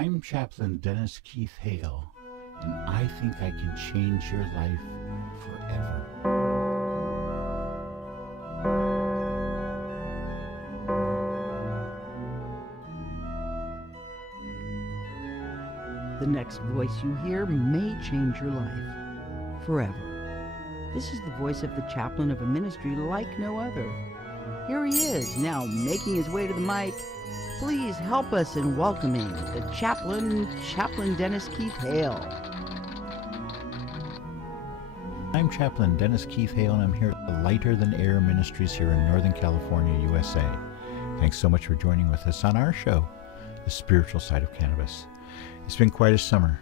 I'm Chaplain Dennis Keith Hale, and I think I can change your life forever. The next voice you hear may change your life forever. This is the voice of the chaplain of a ministry like no other. Here he is, now making his way to the mic. Please help us in welcoming the chaplain, Chaplain Dennis Keith Hale. I'm Chaplain Dennis Keith Hale, and I'm here at the Lighter Than Air Ministries here in Northern California, USA. Thanks so much for joining with us on our show, The Spiritual Side of Cannabis. It's been quite a summer,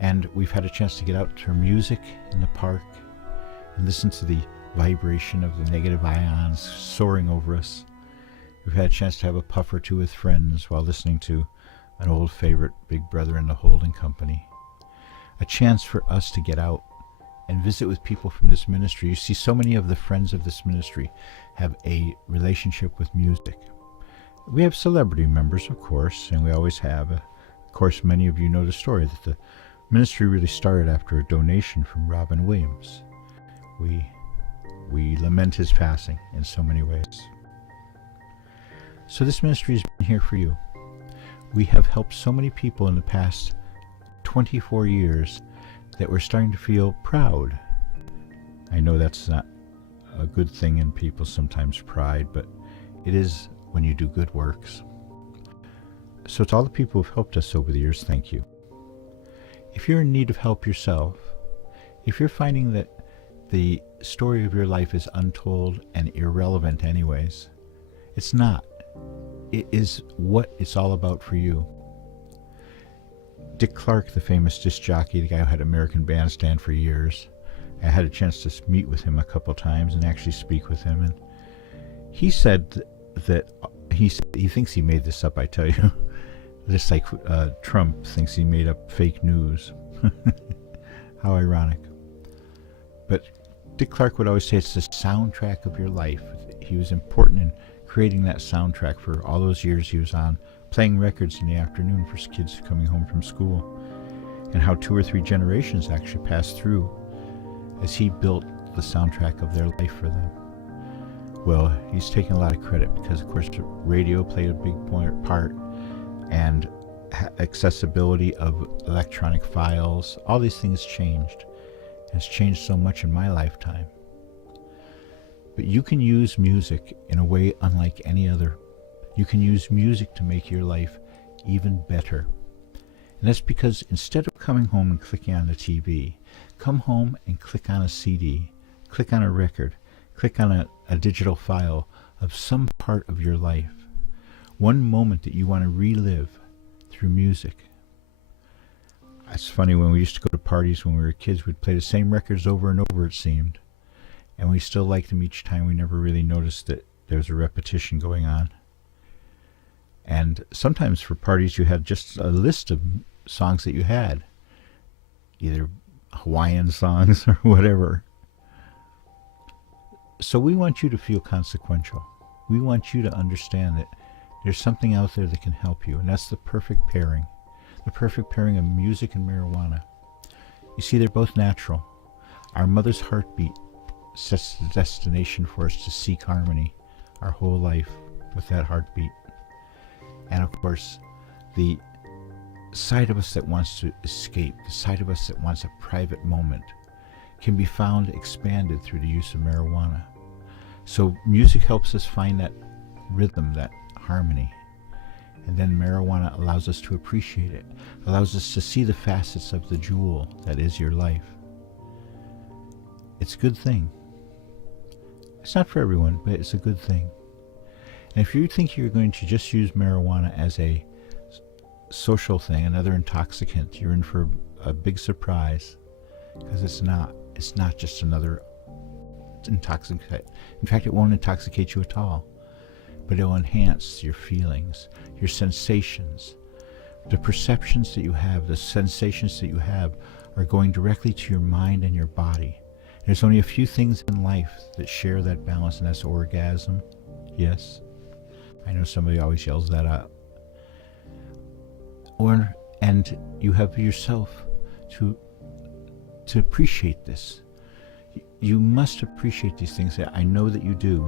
and we've had a chance to get out to music in the park and listen to the vibration of the negative ions soaring over us. We've had a chance to have a puff or two with friends while listening to an old favorite, Big Brother and the Holding Company. A chance for us to get out and visit with people from this ministry. You see, so many of the friends of this ministry have a relationship with music. We have celebrity members, of course, and we always have. Of course, many of you know the story that the ministry really started after a donation from Robin Williams. We lament his passing in so many ways. So this ministry has been here for you. We have helped so many people in the past 24 years that we're starting to feel proud. I know that's not a good thing in people, sometimes pride, but it is when you do good works. So to all the people who've helped us over the years, thank you. If you're in need of help yourself, if you're finding that the story of your life is untold and irrelevant anyways, it's not. It is what it's all about for you. Dick Clark, the famous disc jockey, the guy who had American Bandstand for years, I had a chance to meet with him a couple times and actually speak with him, and he said that he thinks he made this up, I tell you. Just like Trump thinks he made up fake news. How ironic. But Dick Clark would always say it's the soundtrack of your life. He was important in creating that soundtrack for all those years he was on, playing records in the afternoon for kids coming home from school, and how 2 or 3 generations actually passed through as he built the soundtrack of their life for them. Well, he's taken a lot of credit because, of course, radio played a big part, and accessibility of electronic files, all these things changed. It's changed so much in my lifetime. But you can use music in a way unlike any other. You can use music to make your life even better. And that's because instead of coming home and clicking on the TV, come home and click on a CD, click on a record, click on a digital file of some part of your life. One moment that you want to relive through music. It's funny, when we used to go to parties when we were kids, we'd play the same records over and over, it seemed. And we still liked them each time. We never really noticed that there was a repetition going on. And sometimes for parties you had just a list of songs that you had. Either Hawaiian songs or whatever. So we want you to feel consequential. We want you to understand that there's something out there that can help you, and that's the perfect pairing. The perfect pairing of music and marijuana. You see, they're both natural. Our mother's heartbeat sets the destination for us to seek harmony our whole life with that heartbeat. And of course, the side of us that wants to escape, the side of us that wants a private moment, can be found expanded through the use of marijuana. So music helps us find that rhythm, that harmony. And then marijuana allows us to appreciate it, allows us to see the facets of the jewel that is your life. It's a good thing. It's not for everyone, but it's a good thing. And if you think you're going to just use marijuana as a social thing, another intoxicant, you're in for a big surprise, because it's not. It's not just another intoxicant. In fact, it won't intoxicate you at all, but it will enhance your feelings, your sensations. The perceptions that you have, the sensations that you have are going directly to your mind and your body. There's only a few things in life that share that balance, and that's orgasm. Yes, I know somebody always yells that out. And you have yourself to appreciate this. You must appreciate these things. I know that you do.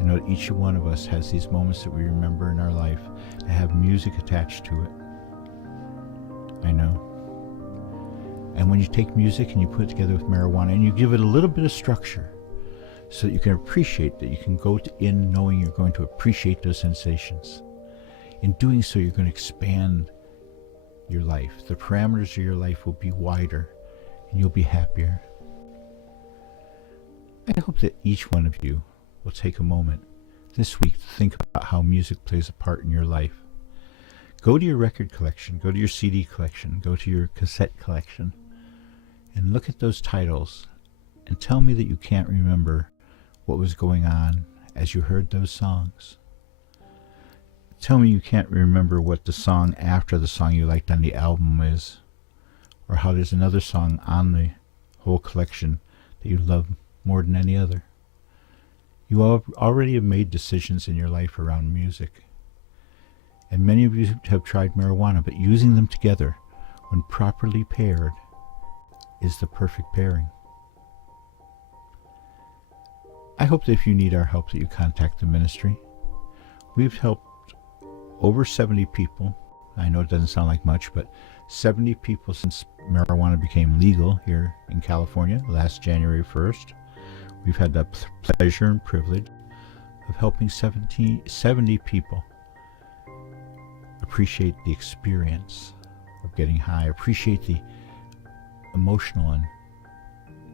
I know that each one of us has these moments that we remember in our life that have music attached to it. I know. And when you take music and you put it together with marijuana and you give it a little bit of structure so that you can appreciate that, you can go in knowing you're going to appreciate those sensations. In doing so, you're going to expand your life. The parameters of your life will be wider and you'll be happier. I hope that each one of you will take a moment this week to think about how music plays a part in your life. Go to your record collection, go to your CD collection, go to your cassette collection, and look at those titles and tell me that you can't remember what was going on as you heard those songs. Tell me you can't remember what the song after the song you liked on the album is, or how there's another song on the whole collection that you love more than any other. You already have made decisions in your life around music. And many of you have tried marijuana, but using them together, when properly paired, is the perfect pairing. I hope that if you need our help that you contact the ministry. We've helped over 70 people. I know it doesn't sound like much, but 70 people since marijuana became legal here in California last January 1st. We've had the pleasure and privilege of helping 70 people appreciate the experience of getting high, appreciate the emotional and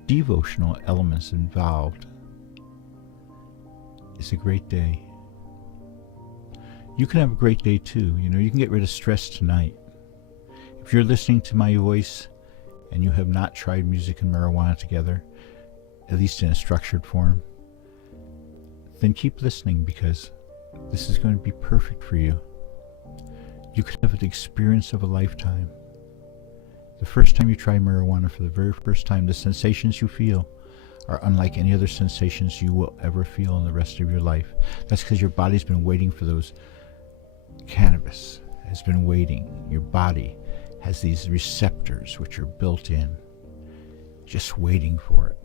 devotional elements involved. It's a great day. You can have a great day too. You know, you can get rid of stress tonight. If you're listening to my voice and you have not tried music and marijuana together, at least in a structured form, then keep listening, because this is going to be perfect for you. You could have the experience of a lifetime. The first time you try marijuana for the very first time, the sensations you feel are unlike any other sensations you will ever feel in the rest of your life. That's because your body's been waiting for those. Cannabis has been waiting. Your body has these receptors which are built in, just waiting for it.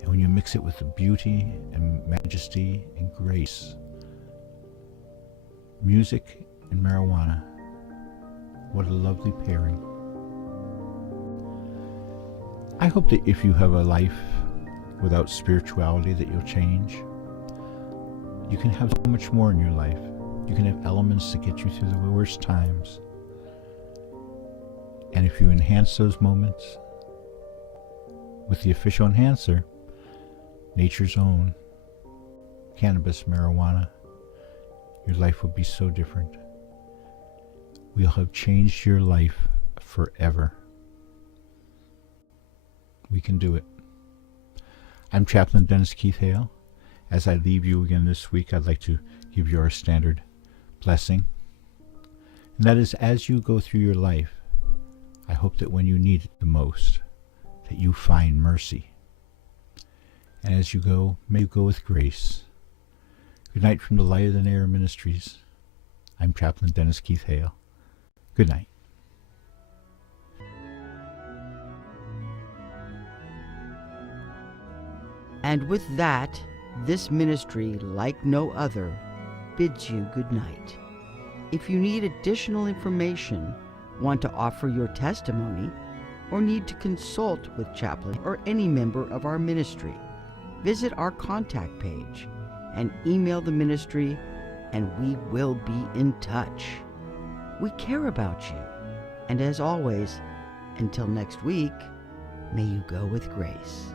And when you mix it with the beauty and majesty and grace, music and marijuana, what a lovely pairing. I hope that if you have a life without spirituality, that you'll change. You can have so much more in your life. You can have elements that get you through the worst times. And if you enhance those moments with the official enhancer, nature's own cannabis, marijuana, your life will be so different. We'll have changed your life forever. We can do it. I'm Chaplain Dennis Keith Hale. As I leave you again this week, I'd like to give you our standard blessing. And that is, as you go through your life, I hope that when you need it the most, that you find mercy. And as you go, may you go with grace. Good night from the Light of the Air Ministries. I'm Chaplain Dennis Keith Hale. Good night. And with that, this ministry, like no other, bids you good night. If you need additional information, want to offer your testimony, or need to consult with Chaplain or any member of our ministry, visit our contact page and email the ministry, and we will be in touch. We care about you. And as always, until next week, may you go with grace.